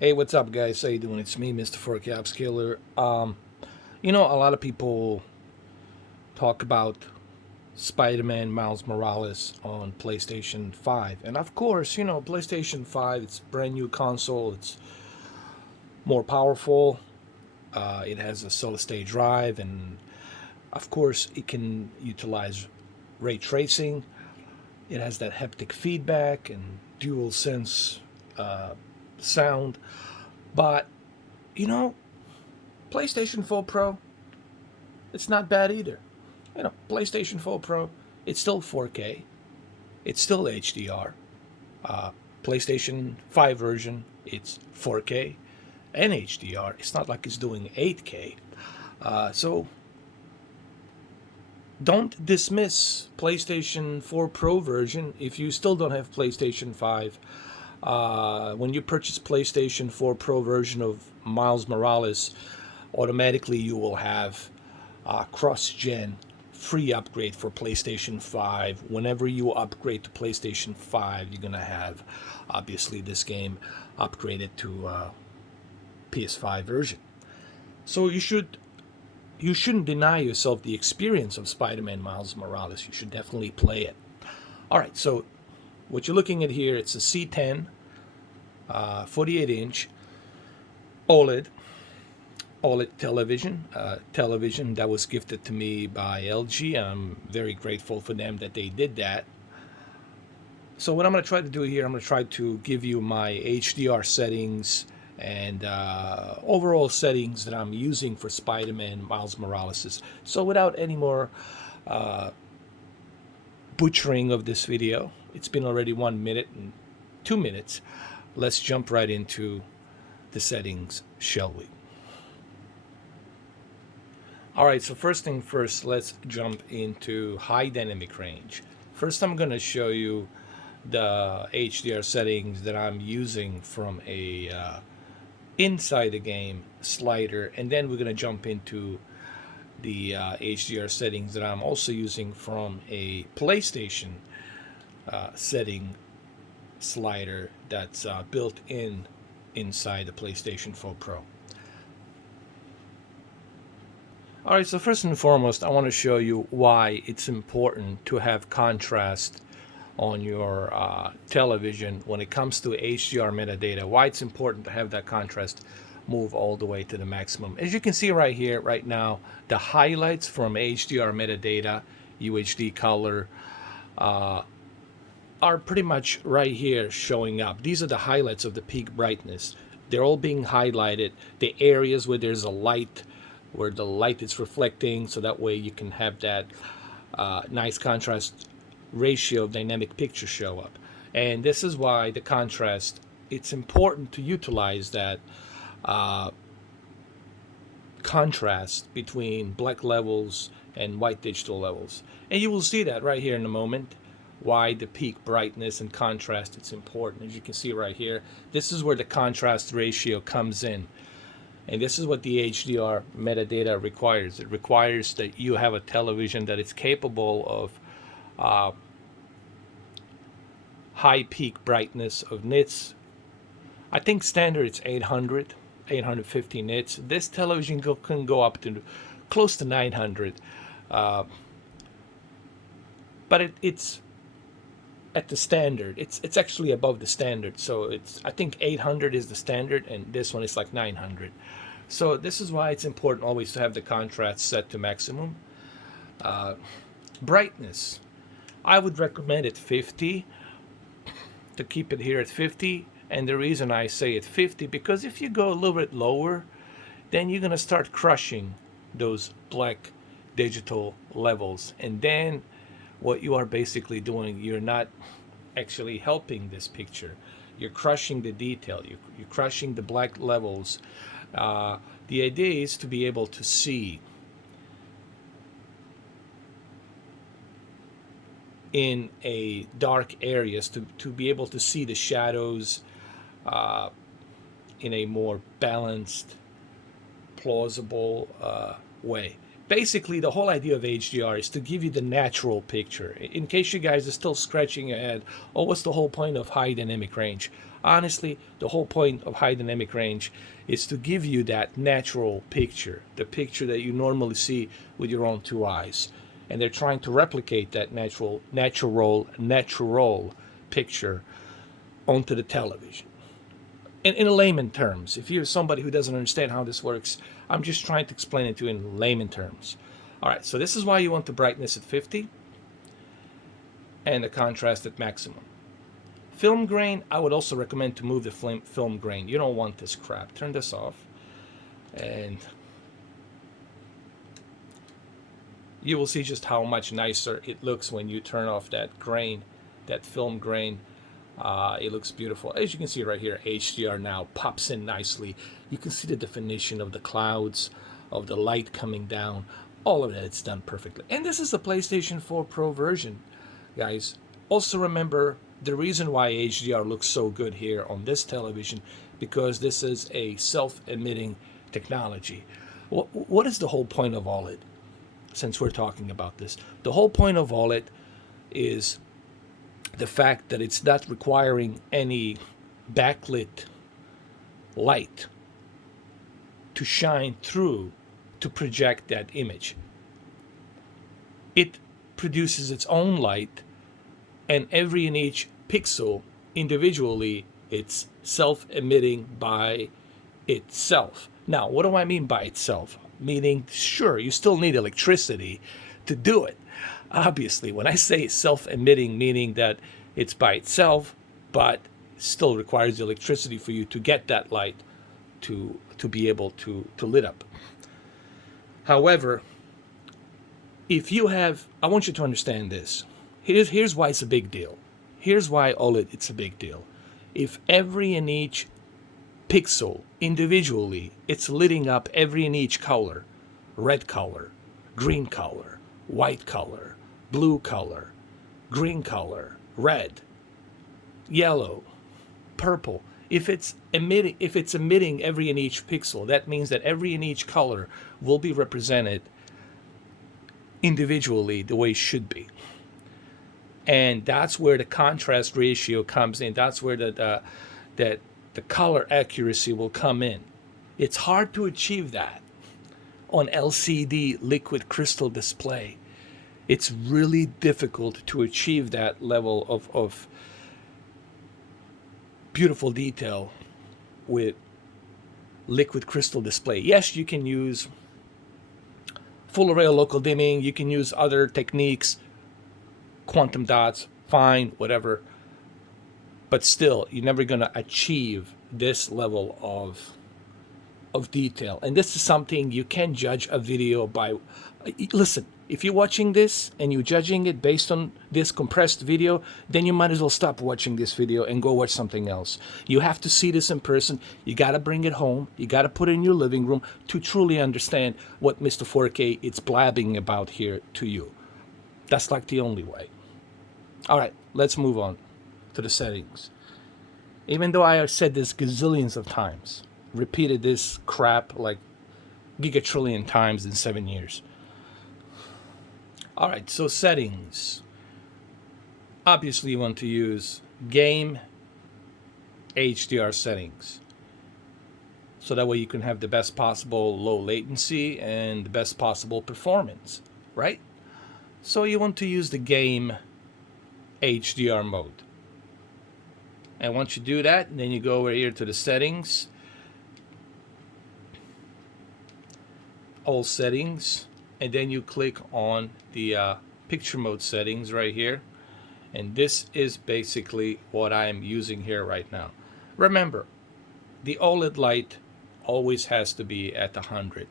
Hey, what's up, guys? How you doing? It's me, Mr. 4K Upscaler. A lot of people talk about Spider-Man Miles Morales on PlayStation 5. And of course, PlayStation 5, it's a brand new console. It's more powerful. It has a solid-state drive. And of course, it can utilize ray tracing. It has that haptic feedback and dual sense sound. But, you know, PlayStation 4 Pro, it's not bad either. PlayStation 4 Pro, it's still 4K, it's still HDR. Uh, PlayStation 5 version, it's 4K and HDR. It's not like it's doing 8K. So don't dismiss PlayStation 4 Pro version if you still don't have PlayStation 5. When you purchase PlayStation 4 Pro version of Miles Morales, automatically you will have cross-gen free upgrade for PlayStation 5. Whenever you upgrade to PlayStation 5, you're going to have, obviously, this game upgraded to PS5 version. So you shouldn't deny yourself the experience of Spider-Man Miles Morales. You should definitely play it. All right, so what you're looking at here, it's a C10, 48-inch OLED television that was gifted to me by LG. I'm very grateful for them that they did that. So what I'm going to try to do here, I'm going to try to give you my HDR settings and overall settings that I'm using for Spider-Man Miles Morales. So without any more butchering of this video, it's been already 1 minute and 2 minutes. Let's jump right into the settings, shall we? All right, so first thing first, let's jump into high dynamic range. First, I'm going to show you the HDR settings that I'm using from a inside the game slider, and then we're going to jump into the HDR settings that I'm also using from a PlayStation setting slider that's built in inside the PlayStation 4 Pro. All right, so first and foremost, I want to show you why it's important to have contrast on your television when it comes to HDR metadata, why it's important to have that contrast move all the way to the maximum. As you can see right here, right now, the highlights from HDR metadata, UHD color, are pretty much right here showing up. These are the highlights of the peak brightness. They're all being highlighted. The areas where there's a light, where the light is reflecting, so that way you can have that nice contrast ratio of dynamic picture show up. And this is why the contrast, it's important to utilize that contrast between black levels and white digital levels. And you will see that right here in a moment, why the peak brightness and contrast, it's important. As you can see right here, this is where the contrast ratio comes in. And this is what the HDR metadata requires. It requires that you have a television that is capable of high peak brightness of nits. I think standard it's 850 nits. This television can go up to close to 900. But it's at the standard. It's actually above the standard. So I think 800 is the standard, and this one is like 900. So this is why it's important always to have the contrast set to maximum. Brightness, I would recommend it 50, to keep it here at 50. And the reason I say at 50, because if you go a little bit lower, then you're going to start crushing those black digital levels. And then what you are basically doing, you're not actually helping this picture. You're crushing the detail. You're crushing the black levels. The idea is to be able to see in a dark areas, to be able to see the shadows in a more balanced, plausible way. Basically, the whole idea of HDR is to give you the natural picture. In case you guys are still scratching your head, oh, what's the whole point of high dynamic range? Honestly, the whole point of high dynamic range is to give you that natural picture, the picture that you normally see with your own two eyes. And they're trying to replicate that natural picture onto the television. In layman terms, if you're somebody who doesn't understand how this works, I'm just trying to explain it to you in layman terms. All right, so this is why you want the brightness at 50 and the contrast at maximum. Film grain, I would also recommend to move the film grain. You don't want this crap. Turn this off. And you will see just how much nicer it looks when you turn off that grain, that film grain. It looks beautiful. As you can see right here, HDR now pops in nicely. You can see the definition of the clouds, of the light coming down. All of that, it's done perfectly. And this is the PlayStation 4 Pro version, guys. Also remember, the reason why HDR looks so good here on this television, because this is a self-emitting technology. What is the whole point of OLED? Since we're talking about this, the whole point of OLED is the fact that it's not requiring any backlit light to shine through to project that image. It produces its own light, and every and each pixel individually, it's self-emitting by itself. Now, what do I mean by itself? Meaning, sure, you still need electricity to do it. Obviously, when I say self-emitting, meaning that it's by itself, but still requires electricity for you to get that light to be able to lit up. However, if you have, I want you to understand this. Here's why it's a big deal. Here's why OLED, it's a big deal. If every and each pixel individually, it's lighting up every and each color, red color, green color, white color, blue color, green color, red, yellow, purple. If it's emitting every and each pixel, that means that every and each color will be represented individually the way it should be. And that's where the contrast ratio comes in. That's where the color accuracy will come in. It's hard to achieve that on LCD liquid crystal display. It's really difficult to achieve that level of beautiful detail with liquid crystal display. Yes, you can use full array local dimming. You can use other techniques, quantum dots, fine, whatever. But still, you're never going to achieve this level of detail. And this is something you can judge a video by. Listen, if you're watching this and you're judging it based on this compressed video, then you might as well stop watching this video and go watch something else. You have to see this in person. You got to bring it home. You got to put it in your living room to truly understand what Mr. 4K is blabbing about here to you. That's like the only way. All right, let's move on to the settings. Even though I have said this gazillions of times, repeated this crap like gigatrillion times in 7 years. All right, so settings. Obviously, you want to use Game HDR settings. So that way you can have the best possible low latency and the best possible performance, right? So you want to use the Game HDR mode. And once you do that, then you go over here to the settings, all settings, and then you click on the picture mode settings right here. And this is basically what I'm using here right now. Remember, the OLED light always has to be at 100.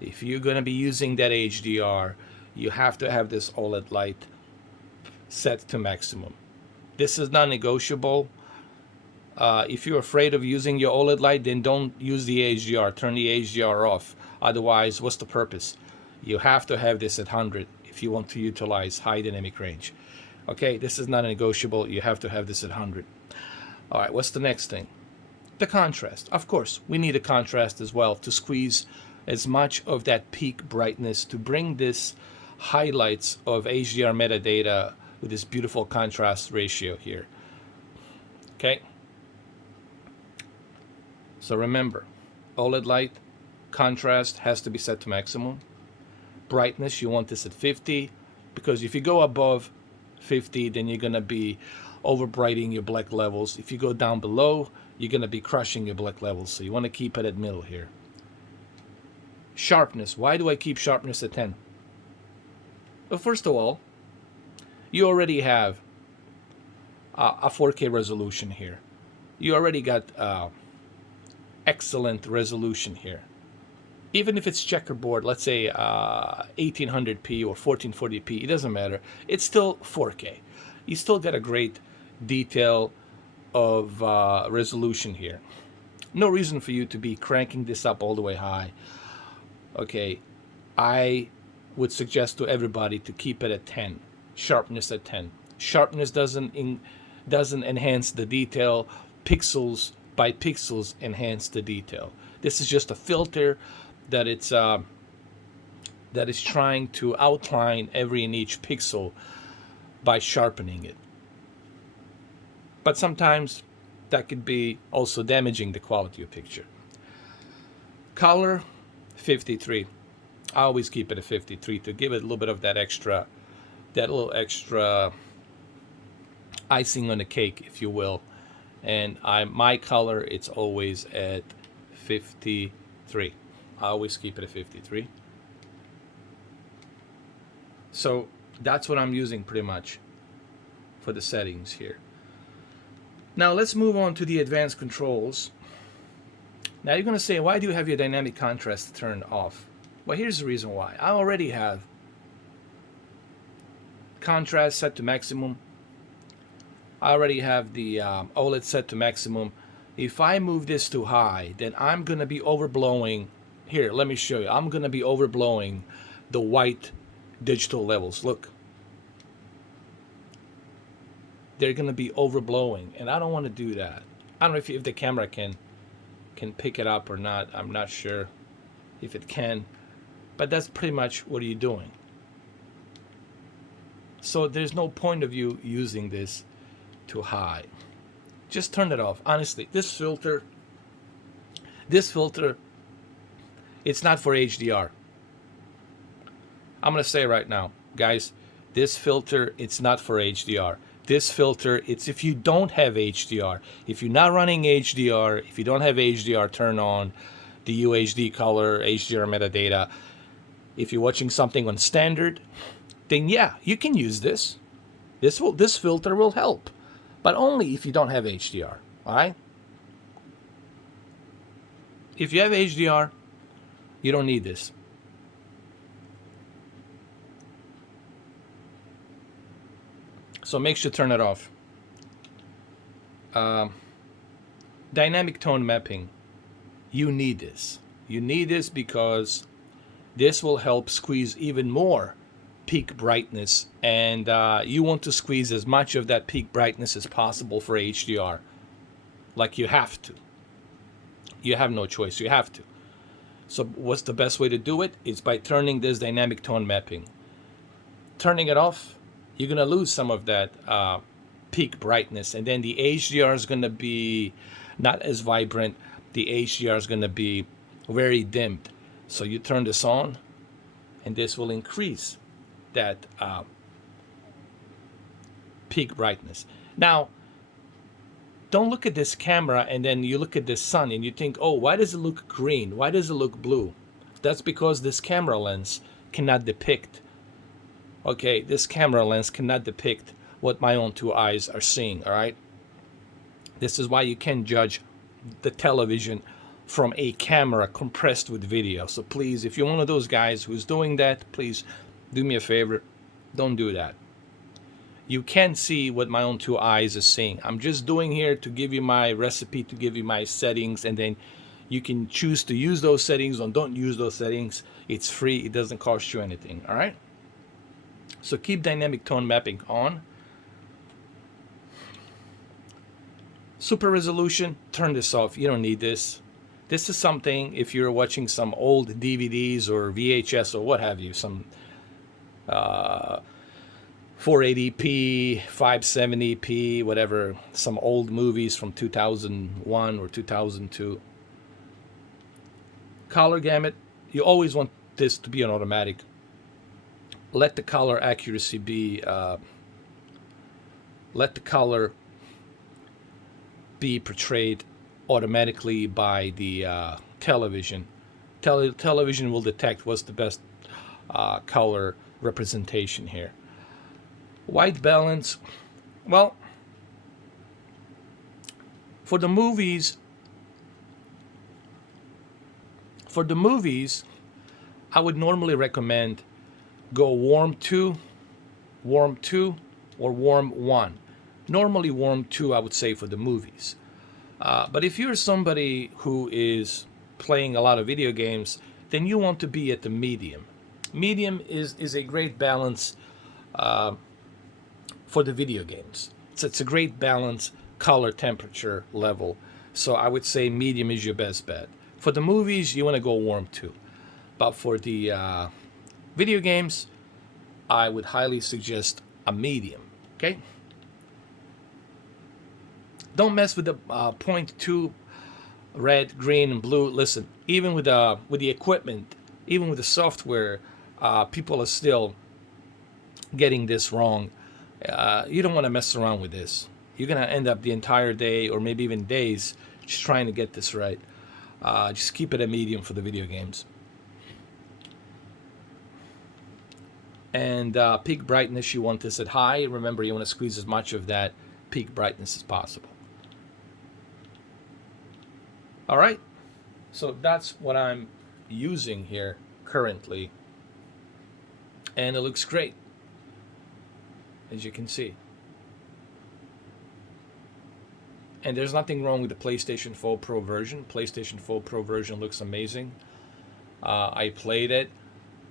If you're going to be using that HDR, you have to have this OLED light set to maximum. This is non-negotiable. If you're afraid of using your OLED light, then don't use the HDR. Turn the HDR off. Otherwise, what's the purpose? You have to have this at 100 if you want to utilize high dynamic range. Okay, this is non-negotiable. You have to have this at 100. All right, what's the next thing? The contrast. Of course, we need a contrast as well to squeeze as much of that peak brightness to bring this highlights of HDR metadata with this beautiful contrast ratio here. Okay. So remember, OLED light, contrast has to be set to maximum. Brightness, you want this at 50, because if you go above 50, then you're going to be overbrighting your black levels. If you go down below, you're going to be crushing your black levels. So you want to keep it at middle here. Sharpness. Why do I keep sharpness at 10? Well, first of all, you already have a 4K resolution here. You already got excellent resolution here. Even if it's checkerboard, let's say 1800p or 1440p, it doesn't matter. It's still 4K. You still get a great detail of resolution here. No reason for you to be cranking this up all the way high. Okay, I would suggest to everybody to keep it at 10. Sharpness at 10. Sharpness doesn't enhance the detail. Pixels by pixels enhance the detail. This is just a filter that is trying to outline every and each pixel by sharpening it. But sometimes that could be also damaging the quality of picture. Color, 53. I always keep it at 53 to give it a little bit of that little extra icing on the cake, if you will. And my color, it's always at 53. I always keep it at 53. So that's what I'm using pretty much for the settings here. Now let's move on to the advanced controls. Now you're going to say, why do you have your dynamic contrast turned off? Well, here's the reason why. I already have contrast set to maximum. I already have the OLED set to maximum. If I move this too high, then I'm going to be overblowing. Here, let me show you. I'm going to be overblowing the white digital levels. Look. They're going to be overblowing, and I don't want to do that. I don't know if the camera can pick it up or not. I'm not sure if it can, but that's pretty much what you're doing. So there's no point of you using this too high. Just turn it off. Honestly, this filter, it's not for HDR. I'm going to say right now, guys, this filter, it's not for HDR. This filter, it's if you don't have HDR. If you're not running HDR, if you don't have HDR, turn on the UHD color, HDR metadata. If you're watching something on standard, then yeah, you can use this. This filter will help, but only if you don't have HDR. All right? If you have HDR, you don't need this. So make sure to turn it off. Dynamic tone mapping. You need this. You need this because this will help squeeze even more peak brightness, and you want to squeeze as much of that peak brightness as possible for HDR. Like you have to. You have no choice. You have to. So what's the best way to do it? It's by turning this dynamic tone mapping. Turning it off, you're going to lose some of that peak brightness, and then the HDR is going to be not as vibrant. The HDR is going to be very dimmed. So you turn this on, and this will increase that peak brightness. Now, don't look at this camera and then you look at the sun and you think, oh, why does it look green? Why does it look blue? That's because this camera lens cannot depict. Okay, this camera lens cannot depict what my own two eyes are seeing, all right? This is why you can't judge the television from a camera compressed with video. So please, if you're one of those guys who's doing that, please do me a favor, don't do that. You can't see what my own two eyes are seeing. I'm just doing here to give you my recipe, to give you my settings, and then you can choose to use those settings or don't use those settings. It's free. It doesn't cost you anything, all right? So keep dynamic tone mapping on. Super resolution, turn this off. You don't need this. This is something, if you're watching some old DVDs or VHS or what have you, some 480p, 570p, whatever, some old movies from 2001 or 2002. color gamut, you always want this to be an automatic. Let the color accuracy be, let the color be portrayed automatically by the television. Television will detect what's the best color representation here. White balance, well, for the movies, I would normally recommend go warm 2, or warm 1. Normally warm 2, I would say, for the movies. But if you're somebody who is playing a lot of video games, then you want to be at the medium. Medium is a great balance for the video games. It's a great balance, color, temperature, level. So I would say medium is your best bet. For the movies, you want to go warm 2. But for the video games, I would highly suggest a medium. Okay? Don't mess with the 0.2 red, green, and blue. Listen, even with the equipment, even with the software, people are still getting this wrong. You don't want to mess around with this. You're going to end up the entire day, or maybe even days, just trying to get this right. Just keep it a medium for the video games. And peak brightness, you want this at high. Remember, you want to squeeze as much of that peak brightness as possible. All right, so that's what I'm using here currently, and it looks great, as you can see. And there's nothing wrong with the PlayStation 4 Pro version. PlayStation 4 Pro version looks amazing. I played it,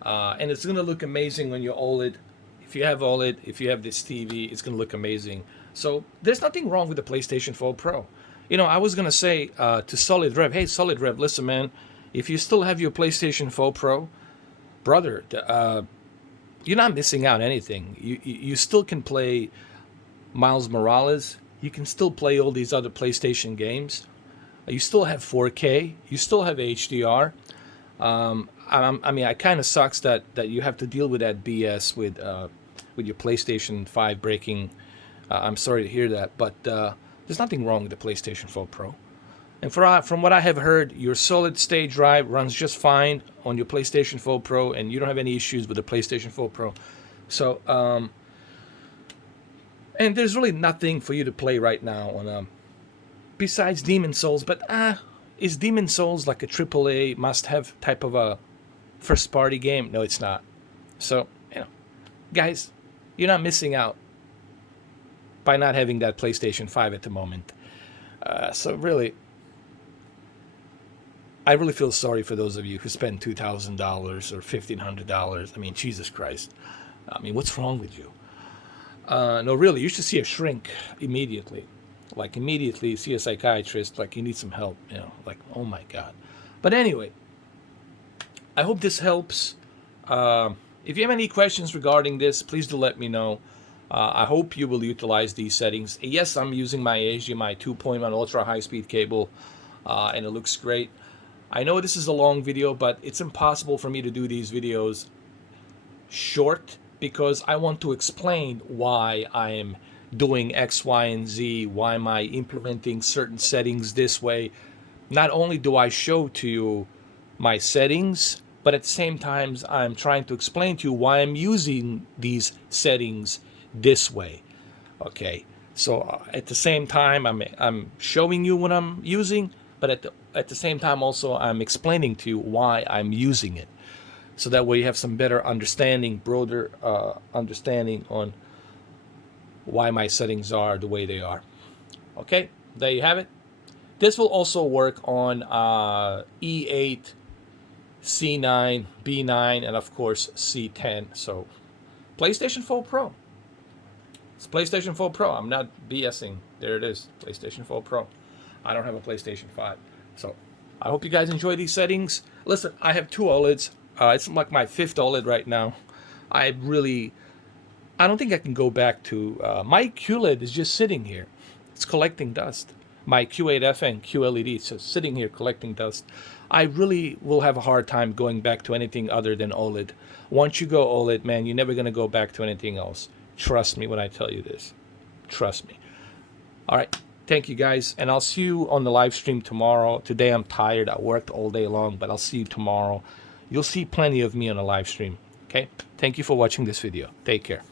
and it's going to look amazing on your OLED. If you have OLED, if you have this TV, it's going to look amazing. So there's nothing wrong with the PlayStation 4 Pro. You know, I was going to say to Solid Rev, hey, Solid Rev, listen, man, if you still have your PlayStation 4 Pro, brother, you're not missing out anything. You still can play Miles Morales. You can still play all these other PlayStation games. You still have 4K. You still have HDR. I mean, it kind of sucks that you have to deal with that BS with your PlayStation 5 breaking. I'm sorry to hear that, but there's nothing wrong with the PlayStation 4 Pro. And from what I have heard, your solid state drive runs just fine on your PlayStation 4 Pro, and you don't have any issues with the PlayStation 4 Pro. So, and there's really nothing for you to play right now on besides Demon Souls. But is Demon Souls like a AAA must-have type of a first-party game? No, it's not. So, you know, guys, you're not missing out by not having that PlayStation 5 at the moment. So really, I really feel sorry for those of you who spend $2,000 or $1,500. I mean, Jesus Christ. I mean, what's wrong with you? No, really, you should see a shrink immediately. Like, immediately see a psychiatrist, like, you need some help, you know, like, oh my God. But anyway, I hope this helps. If you have any questions regarding this, please do let me know. I hope you will utilize these settings. Yes, I'm using my HDMI 2.1 ultra high-speed cable, and it looks great. I know this is a long video, but it's impossible for me to do these videos short because I want to explain why I am doing X, Y, and Z, why am I implementing certain settings this way. Not only do I show to you my settings, but at the same time, I'm trying to explain to you why I'm using these settings this way. Okay, so at the same time, I'm showing you what I'm using, but at the same time also I'm explaining to you why I'm using it, so that way you have some better understanding, broader understanding on why my settings are the way they are. Okay, there you have it. This will also work on E8, C9, B9, and of course C10. So PlayStation 4 Pro. It's PlayStation 4 Pro. I'm not BSing. There it is, PlayStation 4 Pro. I don't have a PlayStation 5. So I hope you guys enjoy these settings. Listen, I have two OLEDs. It's like my fifth OLED right now. I don't think I can go back to... my QLED is just sitting here. It's collecting dust. my Q8F and QLED, so sitting here collecting dust, I really will have a hard time going back to anything other than OLED. Once you go OLED, man, you're never going to go back to anything else. Trust me when I tell you this. Trust me. All right. Thank you, guys. And I'll see you on the live stream tomorrow. Today I'm tired. I worked all day long, but I'll see you tomorrow. You'll see plenty of me on the live stream. Okay? Thank you for watching this video. Take care.